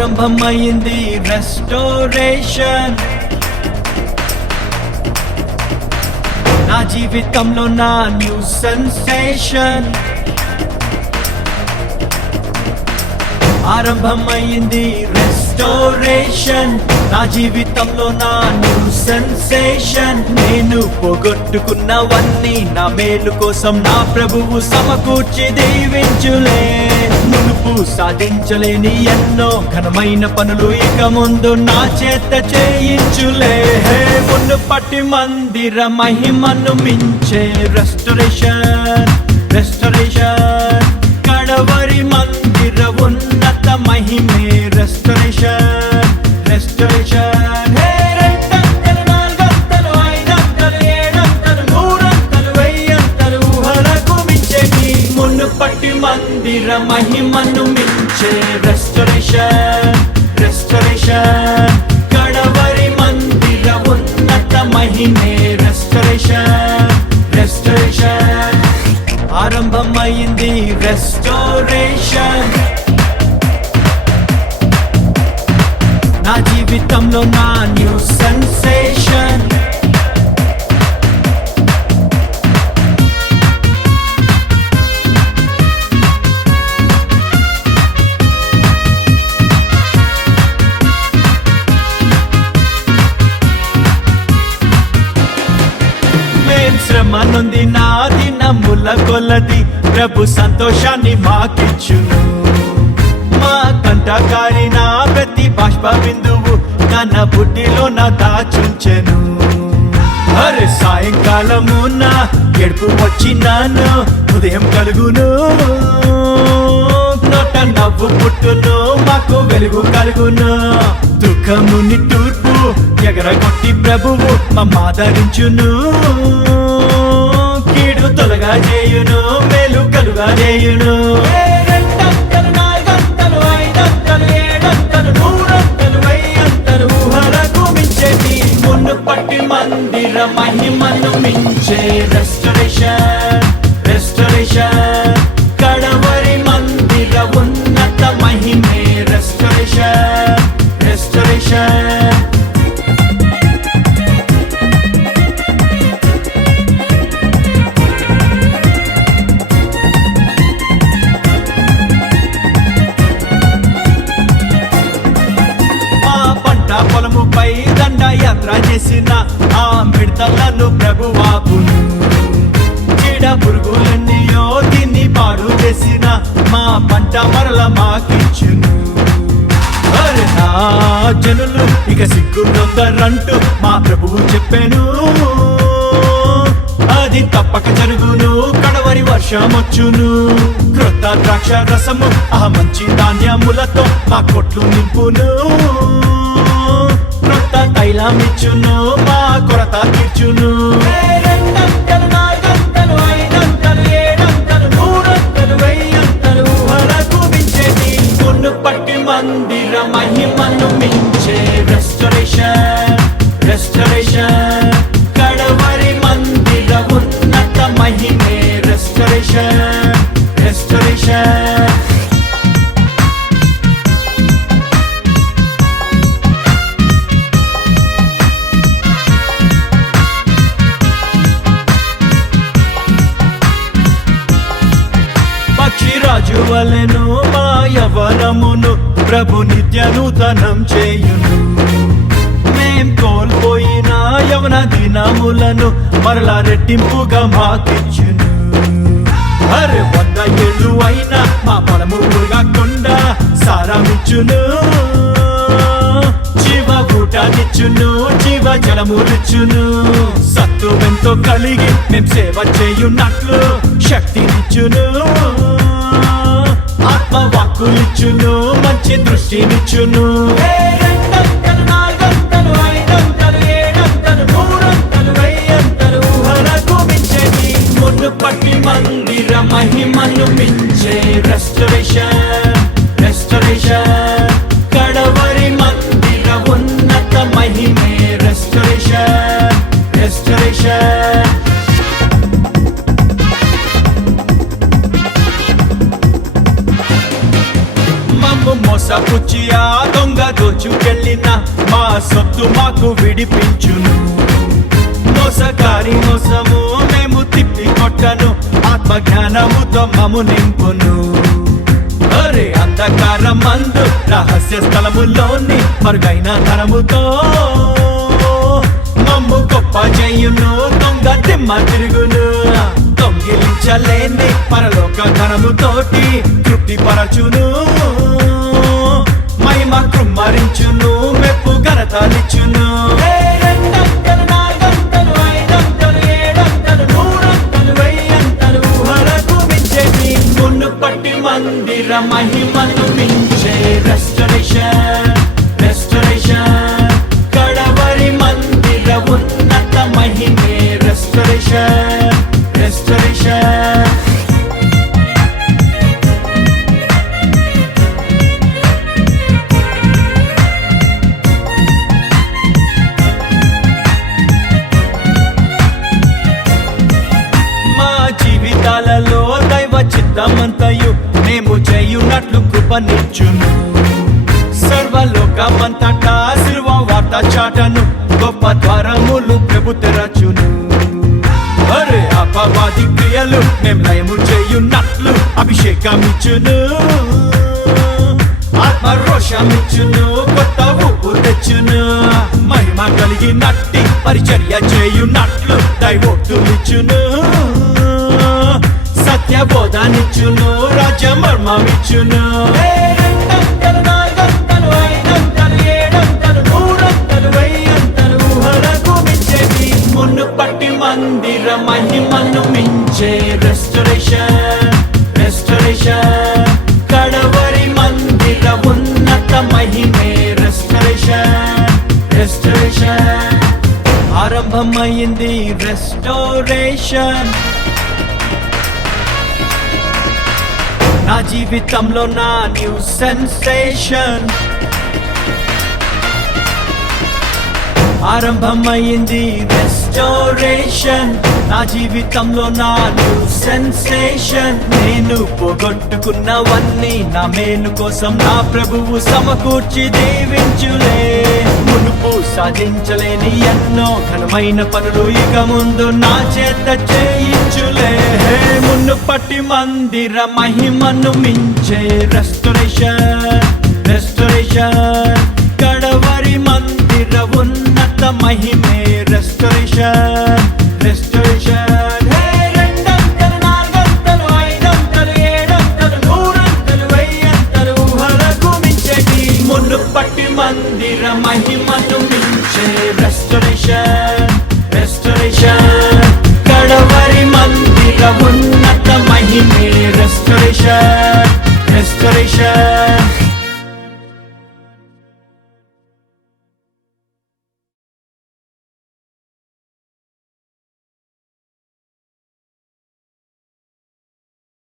ప్రారంభమైంది రెస్టోరేషన్ నా జీవితంలో నా న్యూ సెన్సేషన్ ఆరంభమైంది రెస్టోరేషన్ నా జీవితంలో నా న్యూ సెన్సేషన్ నేను పోగొట్టుకున్నవన్నీ నా మేలు కోసం నా ప్రభువు సమకూర్చి దీవించులే. మునుపు సాధించలేని ఎన్నో ఘనమైన పనులు ఇక ముందు నా చేత చేయించులే. హే మునుపటి మందిర మహిమను మించే రెస్టరేషన్ రెస్టరేషన్ జీవితంలో నా న్యూ సెన్సేషన్ మేం శ్రమ నొంది నా దినముల కొలది ప్రభు సంతోషాన్ని మాకిచ్చును. మా కంట నా ప్రతి బాష్ప బిందువు తన బుడ్డిలో నా దాచుంచెను. అరే సాయంకాలము నా ఎడుపు వచ్చినాను ఉదయం కలుగును. నోట నవ్వు పుట్టును మాకు వెలుగు కలుగును. దుఃఖముని తూర్పు ఎగరగొట్టి ప్రభువు మమ్మాదరించును మహిమను మించే ఇక సిగ్గుందరంటూ మా ప్రభువు చెప్పాను. అది తప్పక జరుగును కడవరి వర్షం వచ్చును క్రొత్త ద్రాక్ష రసము ఆ మంచి ధాన్యములతో మా కొట్లు నింపును. క్రొత్త తైలం ఇచ్చును మా కొరత తీర్చును. మందిర మహిమను మించే రెస్టరేషన్ రెస్టరేషన్ కడవరి మందిర ఉన్నత మహిమే రెస్టరేషన్ రెస్టరేషన్ దినములను మరలా రెట్టింపుగా మాకిచ్చును. అరే వంద ఏళ్ళు అయినా మా పొలము కాకుండా సారామిచ్చును. జీవ ఊటానిచ్చును జీవ జలములిచ్చును. సత్తువెంతో కలిగి మేం సేవ చేయున్నట్లు శక్తినిచ్చును. ఆత్మ వాక్కులిచ్చును మంచి దృష్టినిచ్చును. పుచ్చియా దొంగ దోచుకెళ్ళిన మా సొత్తు మాకు విడిపించును. మోసకారి మోసము మేము తిప్పి కొట్టను ఆత్మ జ్ఞానముతో మము నింపును. అరే అంధకారం మందు రహస్య స్థలములోని మరుగైన ధనముతో మమ్ము గొప్ప చెయ్యును దొంగ దిమ్మ తిరుగును. దొంగిలించలేని పరలోక ధనముతోటి తృప్తి పరచును మహిమ కృమ్మరించును మెప్పు ఘనతలిచ్చును. మందిర మహిమను మించే రెస్టరేషన్ రెస్టరేషన్ కడవరి మందిర ఉన్నత మహిమే రెస్టరేషన్ కృపనిచ్చును సర్వలోకమంతటా శిల్వ వార్త చాటను. గొప్ప ద్వారములు ప్రభు తెరచును. అరే అపవాది క్రియలు మేము లయము చేయున్నట్లు అభిషేకం ఇచ్చును ఆత్మ రోషమిచ్చును కొత్త ఊపు తెచ్చును. మహిమ కలిగినట్టి పరిచర్య చేయున్నట్లు దైవోక్తులిచ్చును. వెయ్యంతలు, ఊహలకు మించేది మునుపటి మందిర మహిమను మించే రెస్టరేషన్ రెస్టరేషన్ కడవరి మందిర ఉన్నత మహిమే రెస్టరేషన్ రెస్టరేషన్. ఆరంభమైంది రెస్టోరేషన్. నా జీవితంలో నా న్యూ సెన్సేషన్ ఆరంభమైంది రెస్టోరేషన్ నా జీవితంలో నా సెన్సేషన్ నేను పోగొట్టుకున్నవన్నీ నా మేలు కోసం నా ప్రభువు సమకూర్చి దీవించులే. మునుపు సాధించలేని ఎన్నో ఘనమైన పనులు ఇక ముందు నా చేత చేయించులే. మునుపటి మందిర మహిమను మించే రెస్టరేషన్ రెస్టరేషన్ ఉన్నత మహిమే